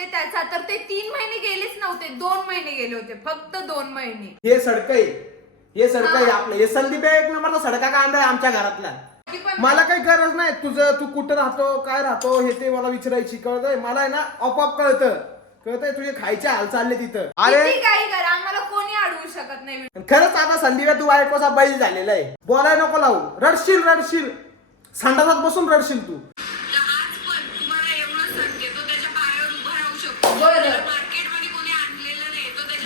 होते त्याचा तर ते तीन महिने गेलेच नव्हते दोन महिने गेले होते फक्त दोन महिने. हे सडक आहे हे सडक आहे आपलं. हे संदीप आहे एक नंबरचा सडका कांदा आहे आमच्या घरातला? मला काही गरज नाही. तुझं तू कुठं राहतो काय राहतो हे ते मला विचारायची कळतंय? मला आहे ना आपोआप कळतं. कळतंय तुझे खायचे हाल चालले तिथं. अरे! काही करा आम्हाला कोणी अडवू शकत नाही. खरंच आता संदीप तू बायकोचा बैल झालेला आहे. बोलाय नको लावू. रडशील रडशील. संडासात बसून रडशील तू.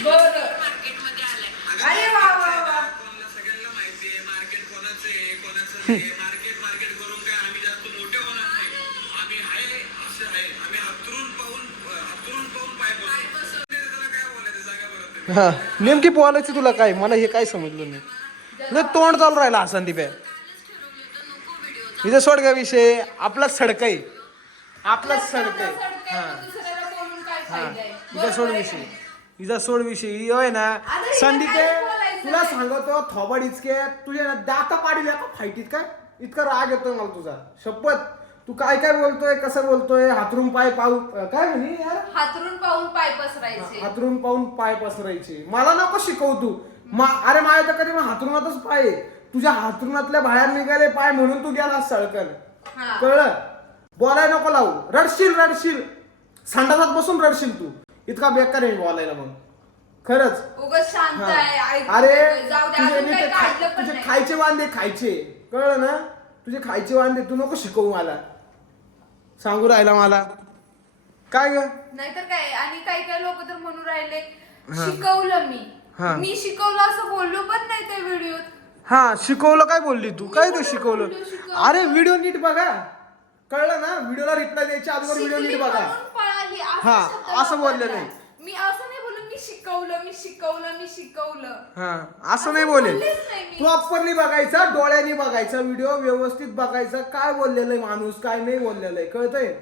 बरं. मार्केटमध्ये आलाय. अरे वा वा वा. कोणाला सगळ्यांना माहिती आहे मार्केट कोणाचं आहे कोणाचं नाही. मार्केट मार्केट करून काय आम्ही जास्त मोठे होणार नाही. आम्ही आहे असं आहे. आम्ही हातरून पाहून हातरून पाहून पाय बसतो त्याला काय बोलायचं सांगा बरं तुम्ही. हा. नेमकी बोलायची तुला काय? मला हे काय समजलं नाही. लय तोंड चालू राहिला हा संदीप. आहे हिचा सोडगा विषय. आपला सडक आहे. आपला सडक आहे. सडकं आहे, तर दुसऱ्याला बोलून काय फायदा आहे? हिचा सोड विषय. का नाही? हिचा सोड विषय ही होय ना? संदीप तुला. सांगतो थोबड इचके तुझ्या ना दाता पाडील का फाईटीत काय? इतका राग येतोय मला तुझा. शपथ तू काय काय बोलतोय कसं बोलतोय हातरून पाय पाऊ काय म्हणे यार हातरून पाहून पाय पसरायचे. हातरून पाहून पाय पसरायचे. मला नको शिकवू तू. मा- अरे माझ्या तर कधी मग हातरुणातच पाय आहे. तुझ्या हातरुणातल्या बाहेर निघाले पाय म्हणून तू गेला सळकन. हा. कळलं? बोलाय नको लावू. रडशील रडशील. संडासात बसून रडशील तू. इतका बेकार आहे बोलायला मग. खरंच. उगाच शांत हा. आहे ऐकू अरे. जाऊ दे तुझे अजून नीट काही खा- काढलं पण तुझे नाही. खायचे वांदे खायचे. कळलं ना? तुझे खायचे वांदे तू नको शिकवू मला. सांगू राहिला मला. काय ग? नाहीतर काय आणि काही काही लोक तर म्हणून राहिले शिकवलं मी. हा. मी शिकवलं असं बोललो पण नाही त्या व्हिडिओत. हा शिकवलं काय बोलली तू? काय ते मी शिकवलं. अरे व्हिडिओ नीट बघा. कळलं ना व्हिडिओला रिप्लाय द्यायच्या अगोदर व्हिडिओ शिकली नीट बघा म्हणून पळाली, असं हा, शब्द असं बोलले. नाही. मी असं नाही बोललो मी शिकवलं मी शिकवलं मी शिकवलं हा असं नाही बोलेल बोललीच नाही मी. प्रॉपरली बघायचा डोळ्यांनी बघायचा व्हिडिओ व्यवस्थित बघायचा काय बोललेलं आहे माणूस काय नाही बोललेलं आहे कळतंय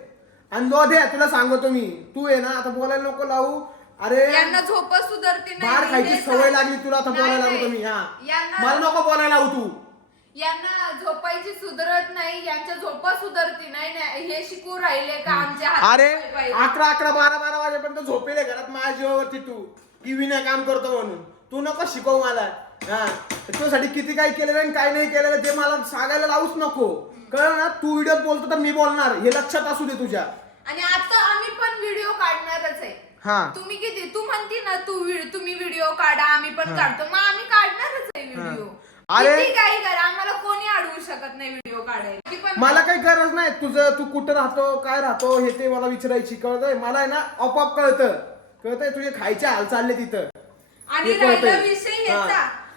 आणि लोध्या तुला सांगतो मी तू आहे ना आता बोलायला नको लावू अरे यांना झोप सुधरती बाहेर खायची सवय. लागली तुला आता बोलायला. लागतो मी हा मला नको बोलायला लावू तू यांना झोपायची सुधरत नाही यांच्या झोपा सुधरती नाही नाही, हे शिकू राहिले का आमच्या अरे पाय- अकरा अकरा बारा बारा वाजेपर्यंत झोपेले घरात माझ्या जीवावरती तू. टीव्ही नाही काम करतो म्हणून. तू नको शिकव मला. हा. तुझ्यासाठी किती काय केलेलं आणि काय नाही केलेलं ते मला सांगायला लावूच नको. कळ ना? तू व्हिडिओ बोलतो तर मी बोलणार. हे लक्षात असू दे तुझ्या. आणि आता आम्ही पण व्हिडिओ काढणारच आहे. हा. तुम्ही किती? तू म्हणती ना तू व्हि- तुम्ही व्हिडिओ काढा आम्ही पण काढतो. मग आम्ही काढणारच आहे व्हिडिओ. अरे- किती काही करा आम्हाला कोणी अडवू शकत नाही व्हिडिओ काढायला. पण मला काही गरज नाही. तुझं तू कुठं राहतो काय राहतो हे ते मला विचारायची कळतंय? मला आहे ना आपोआप कळतं. कळतंय तुझे खायचे हाल चालले तिथं. आणि हे कळतंय. राहिला विषय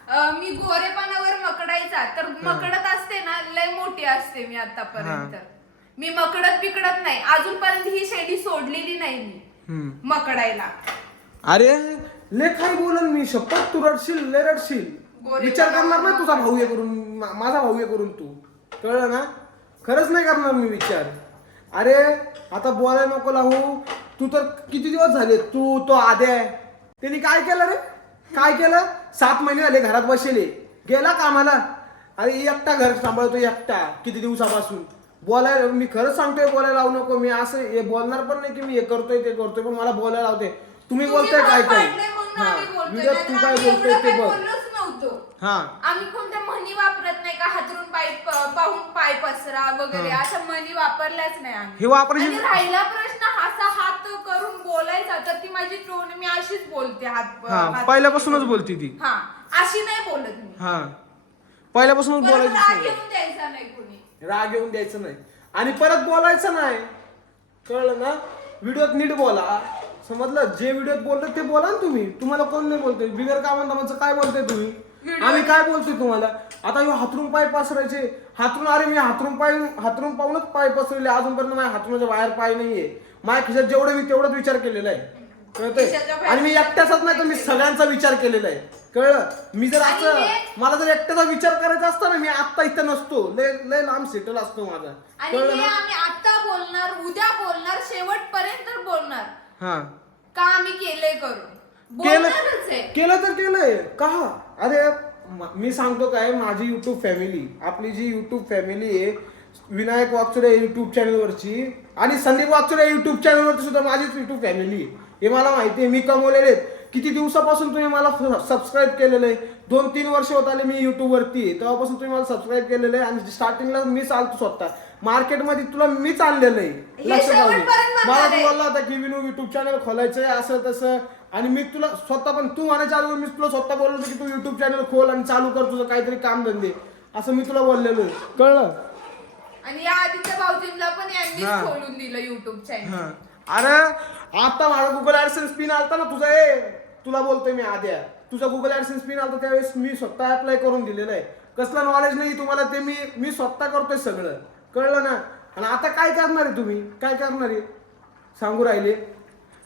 अं, मी गोरेपणावर मकडायचा. तर मकडत असते ना लय मोठी असते मी आतापर्यंत. मी मकडत बिकडत नाही. अजूनपर्यंत ही शेडी सोडलेली नाही मी मकडायला. अरे! ले काय बोलन मी शपथ तू रडशील ले रडशील विचार. करणार नाही तुझा भाऊ हे करून मा- माझा भाऊ हे करून तू. कळलं ना? खरंच नाही करणार मी विचार. अरे आता बोलायला नको लावू. तू तर किती दिवस झाले? तू तो आद्या आहे. त्यांनी काय केलं रे? काय केलं? सात महिने झाले घरात बसेले गेला कामाला. अरे एकटा घर सांभाळतो एकटा. किती दिवसापासून? बोलायला मी खरंच सांगतोय बोलायला लावू नको. मी असं हे बोलणार पण नाही की मी हे करतोय ते करतोय पण मला बोलायला लावते. तुम्ही बोलताय काय काय तू काय बोलतोय ते बघ. बोललोच नव्हतो हा. आम्ही कोणत्या म्हणी वापरत नाही का हातरून पाय प- पाहून पाय पसरा वगैरे अशा म्हणी वापरल्याच नाही आम्ही. हे वापरायची राहिला प्रश्न असा हात करून बोलायचा तर ती माझी टोन मी अशीच बोलते हात हा हात- पहिल्यापासूनच बोलती ती. हा अशी नाही बोलत मी. हा. पहिल्यापासूनच परत बोलायची राग सवय. येऊन द्यायचा नाही कोणी. राग येऊन द्यायचं नाही. आणि परत बोलायचं नाही. कळलं ना? व्हिडिओत नीट बोला. समजलं? जे व्हिडिओत बोलतो ते बोला ना तुम्ही. तुम्हाला कोण नाही बोलतोय? बिगर कामांचं काय बोलतोय तुम्ही? आम्ही काय बोलतोय तुम्हाला? आता ह्यो हातरून पाय पसरायचे. हातरून अरे मी हातरून पाय हातरून पाहूनच पाय पसरले अजूनपर्यंत माझ्या हातरूनच्या बाहेर पाय नाहीये. माझ्या खिशात जेवढे मी तेवढाच विचार केलेला आहे. कळतंय? आणि मी एकट्याचाच नाही तर मी सगळ्यांचा विचार केलेला आहे. कळलं? मी जर असं मला जर एकट्याचा विचार करायचा असता ना मी आता इथं नसतो. लय लय लांब सेटल असतो माझा. आणि कळलं हे ना? आम्ही आता बोलणार उद्या बोलणार शेवटपर्यंत बोलणार. हा. का आम्ही केले करून? केलं बोलणारच आहे. केलं तर केलंय. का अरे म- मी सांगतो काय माझी युट्यूब फॅमिली आपली जी युट्यूब फॅमिली आहे विनायक वागचुरे युट्यूब चॅनलवरची आणि संदीप वागचुरे युट्यूब चॅनलवरती सुद्धा माझीच युट्यूब फॅमिली हे मला माहिती आहे. मी कमवलेले आहेत. किती दिवसापासून तुम्ही मला सबस्क्राईब केलेलं आहे? दोन तीन वर्ष होत आले मी युट्यूब वरती आहे. तेव्हापासून तुम्ही मला सबस्क्राईब केलेलं आहे आणि स्टार्टिंगला मी चालतो स्वतः. मार्केटमध्ये तुला मीच आणलेलं आहे. हे लक्षात आलं. शेवटपर्यंत मला तू. बोलला होता की विनू युट्यूब चॅनल खोलायचंय असं तसं. आणि मी तुला स्वतः पण तू म्हणायच्या अगोदर मी तुला स्वतः बोललो होतो की तू युट्यूब चॅनल खोल आणि चालू कर तुझं काहीतरी काम धंदे. असं मी तुला बोललेलो. कळलं? आणि या आधीच्या भाऊजींना पण यांनीच हा. खोलून दिलं युट्यूब चॅनल हा. अरे आता माझा गुगल ऍडसेन्स पिन आलता ना तुझा ए तुला बोलतोय मी आद्या. तुझा गुगल ऍडसेन्स पिन आलता त्यावेळेस मी स्वतः अप्लाय करून दिलेलं आहे. कसलं नॉलेज नाही तुम्हाला ते मी मी स्वतः करतोय सगळं. कळलं ना? आणि आता काय करणार आहे तुम्ही? काय करणार आहे? सांगू राहिले.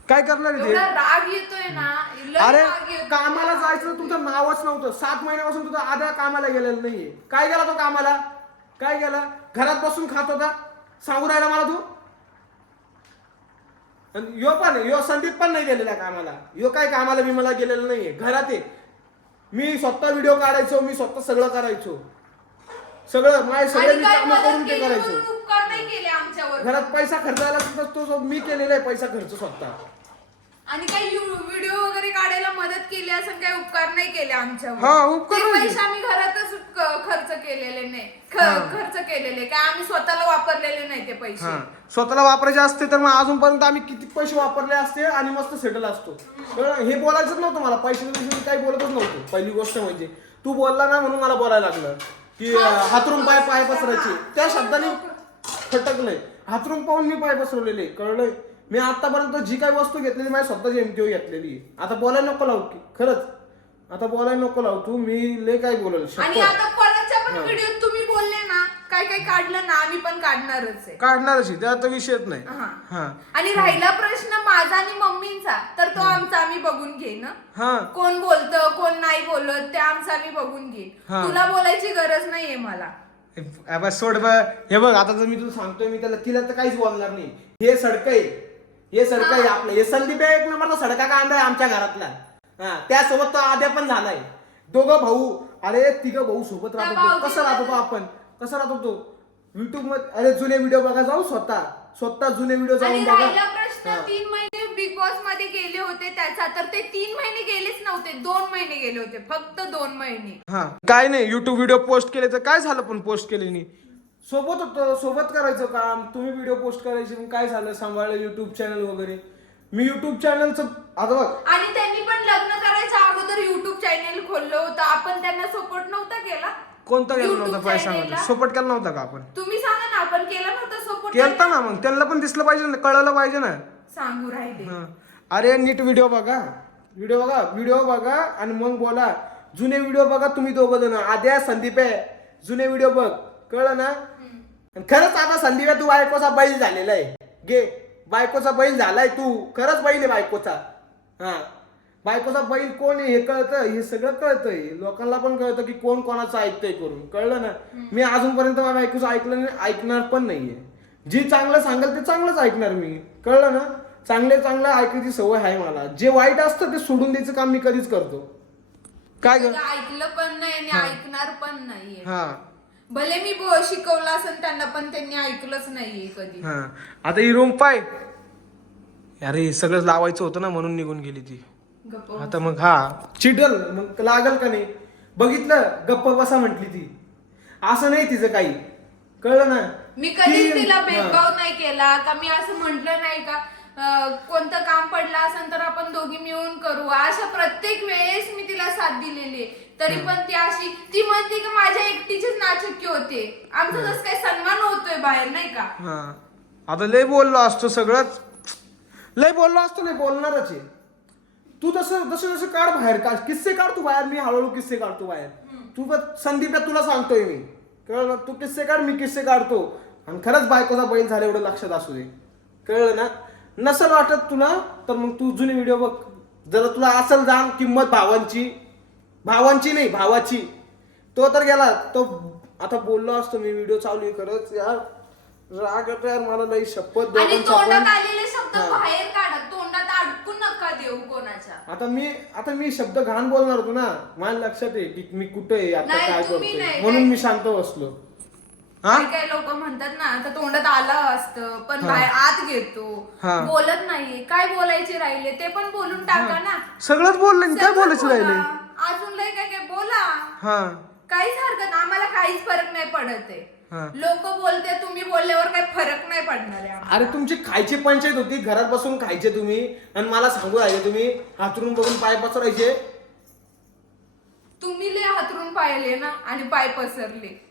काय करणार आहे एवढा ते राग येतोय ना लय अरे राग येतोय. कामाला जायचं तुझं नावच नव्हतं. सात महिन्यापासून तुझा आद्या कामाला गेलेला नाहीये. काय गेला तो कामाला? काय गेला? घरात बसून खात होता. सांगू राहिला मला तू? आणि यो पण यो संदीप पण नाही गेलेला कामाला. यो काय कामाला मी मला गेलेलं नाहीये. घरात आहे. मी स्वतः व्हिडिओ काढायचो मी स्वतः सगळं करायचो. सगळं माझे सगळे आणि मी काय कामं मदत करून ते केली करायचो. म्हणून? घरात पैसा खर्चायला सुद्धा तो जो मी केलेला आहे पैसा खर्च स्वतः. आणि काही व्हिडिओ वगैरे काढायला मदत केली असं काही उपकार नाही केले आमच्यावर. हा, उपकार ते नाही पैसे आम्ही घरातच क- खर्च केलेले नाही. ख-. खर्च केलेले. काय आम्ही स्वतःला वापरलेले नाही ते पैसे. हा. स्वतःला वापरायचे असते तर मग अजूनपर्यंत आम्ही किती पैसे वापरले असते आणि मस्त सेटल असतो? हे बोलायचंच नव्हतं मला. विषयी काही बोलतच नव्हतं. पहिली गोष्ट म्हणजे तू बोलला ना म्हणून मला बोलायला लागलं. की अं, हातरून पाय पाय पसरायचे. त्या शब्दाने फटकलंय हातरून पाहून मी पाय पसरवलेले कळलंय मी आतापर्यंत जी काही वस्तू घेतलेली माझ्या स्वतःची एमटीओ घेतलेली. आता बोलायला नको लावू की खरंच आता बोलायला नको लावू तू मी लय काय बोलेल आणि. आता परतच्या पण. व्हिडिओ तुम्ही बोलले ना काय काय काढलं ना आम्ही पण काढणारच आहे काढणारच आहे त्याचा विषयच नाही हा. आणि राहिला प्रश्न माझा आणि मम्मींचा तर तो आमचा आम्ही बघून हं. हा कोण बोलतं कोण नाही बोलत ते आमचं आम्ही बघून हा. तुला बोलायची गरज नाहीये मला सोड ब. हे बघ आता जर मी तुला सांगतोय मी त्याला तिला तर काहीच बोलणार नाही. हे सडक आहे. हे सडक आहे आपलं. हे संदीप आहे एक नंबरचा सडका कांदा आहे आमच्या घरातला? हा त्यासोबत तो आद्या पण झालाय. दोघं भाऊ. अरे तिघं भाऊ सोबत राहतो तो. कसं राहतो तो आपण? कसं राहतो तो? युट्यूबमध्ये अरे जुने व्हिडिओ बघा जाऊ स्वतः. स्वतः जुने व्हिडिओ जाऊन बघा. हा. तीन महिने बिग बॉसमध्ये गेले होते त्याचा. तर ते तीन महिने गेलेच नव्हते दोन महिने गेले होते फक्त दोन महिने. हा काय नाही युट्यूब व्हिडिओ पोस्ट केले तर काय झालं पण पोस्ट केले नाही सोबत होतं सोबत करायचं काम तुम्ही व्हिडिओ पोस्ट करायचे मग काय झालं? सांभाळलं युट्यूब चॅनल वगैरे. मी युट्यूब चॅनलचं आता बघ. आणि त्यांनी पण लग्न करायच्या अगोदर युट्यूब चॅनेल खोललं होतं. आपण त्यांना सपोर्ट नव्हता केला? कोणता केला YouTube नव्हता पैसा channel ला? सपोर्ट केला नव्हता का आपण? तुम्ही सांगा ना आपण केला नव्हता सपोर्ट केलता ना मग त्यांना पण दिसलं पाहिजे ना कळलं पाहिजे ना. सांगू राहिले. हं. अरे नीट व्हिडिओ बघा. व्हिडिओ बघा व्हिडिओ बघा आणि मग बोला. जुने व्हिडिओ बघा तुम्ही दोघं जण. आद्या संदीप आहे जुने व्हिडिओ बघ. कळलं ना? आणि खरंच आता संदीप आहे, तू बायकोचा बैल झालेला आहे. गे बायकोचा बैल झालाय तू. खरंच बैल आहे बायकोचा. हा. बायकोचा बैल कोण आहे हे कळतं हे सगळं कळतंय लोकांना पण कळतं की कोण कोणाचं ऐकतंय करून. कळलं ना? मी अजूनपर्यंत माझ्या बायकोचं ऐकलं नाही ऐकणार पण नाहीये. जी चांगलं सांगेल ते चांगलंच ऐकणार मी. कळलं ना? चांगले चांगलं ऐकायची सवय आहे मला. जे वाईट असतं ते सोडून द्यायचं काम मी कधीच करतो. काय ग? ऐकलं पण नाही आणि ऐकणार पण नाहीये हा. भले मी ब- शिकवलं असेल त्यांना पण त्यांनी ऐकलंच नाहीये कधी. हा. आता ही रूम पाय. अरे हे सगळं लावायचं होतं ना म्हणून निघून गेली ती. गप्प आता मग हा. चिडल. मग लागल का नाही? बघितलं? गप्प बसा म्हटली ती. असं नाही तिचं काही. कळलं ना? मी कधीच तिला. भेदभाव नाही केला. का मी असं म्हंटल नाही का? कोणतं काम पडलं असेल तर आपण दोघी मिळून करू. अशा प्रत्येक वेळेस मी तिला साथ दिलेली. तरी पण ती अशी ती म्हणते की माझ्या एकटीचेच नाचक्की होते. आमचा जसं काही सन्मान होतोय बाहेर नाही का? हा. आता लय बोललो असतो सगळंच. लय बोललो असतो नाही बोलणारच आहे. तू तसं जसं जसं काढ बाहेर. का किस्से काढ तू बाहेर. मी हळूहळू किस्से काढतो बाहेर. तू संदीप तुला सांगतोय मी. कळलं? तू किस्से काढ मी किस्से काढतो. आणि खरंच बायकोचा बैल झाला एवढं लक्षात असू दे. कळलं ना? नसेल वाटत तुला तर मग तू जुने व्हिडिओ बघ. जर तुला असेल जाण किंमत भावांची भावांची नाही भावाची. तो तर गेला. तो आता बोललो असतो मी व्हिडिओ चालू खरंच यार. राग येतो यार मला लई शपथ आणि दोघांचा तोंडात पण. आलेले शब्द हा. बाहेर काढा. तोंडात अडकून नका देऊ कोणाच्या. आता मी आता मी शब्द घाण बोलणार होतो ना. माझ्या लक्षात आहे की मी कुठे आहे आता नाही, काय तुम्ही करतोय. म्हणून नाही. मी शांत बसलो. हा? काही काही लोक म्हणतात ना आता तोंडात आलं असतं पण बाहेर आत घेतो. हा. बोलत नाही काय बोलायचे राहिले? ते पण बोलून टाका ना. सगळंच बोललं आणि काय सगळं बोलायचं बोला. राहिले? अजून लय काय काय बोला. हा. काहीच हरकत नाही. आम्हाला काहीच फरक नाही पडत हा. आहे लोक बोलते तुम्ही बोलल्यावर काही फरक नाही पडणार आहे. अरे तुमची खायची पंचायत होती. घरात बसून खायचे तुम्ही. आणि मला सांगू राहिले तुम्ही हातरून बघून पाय पसरायचे. तुम्ही लय हातरून पाहिले ना आणि पाय पसरले.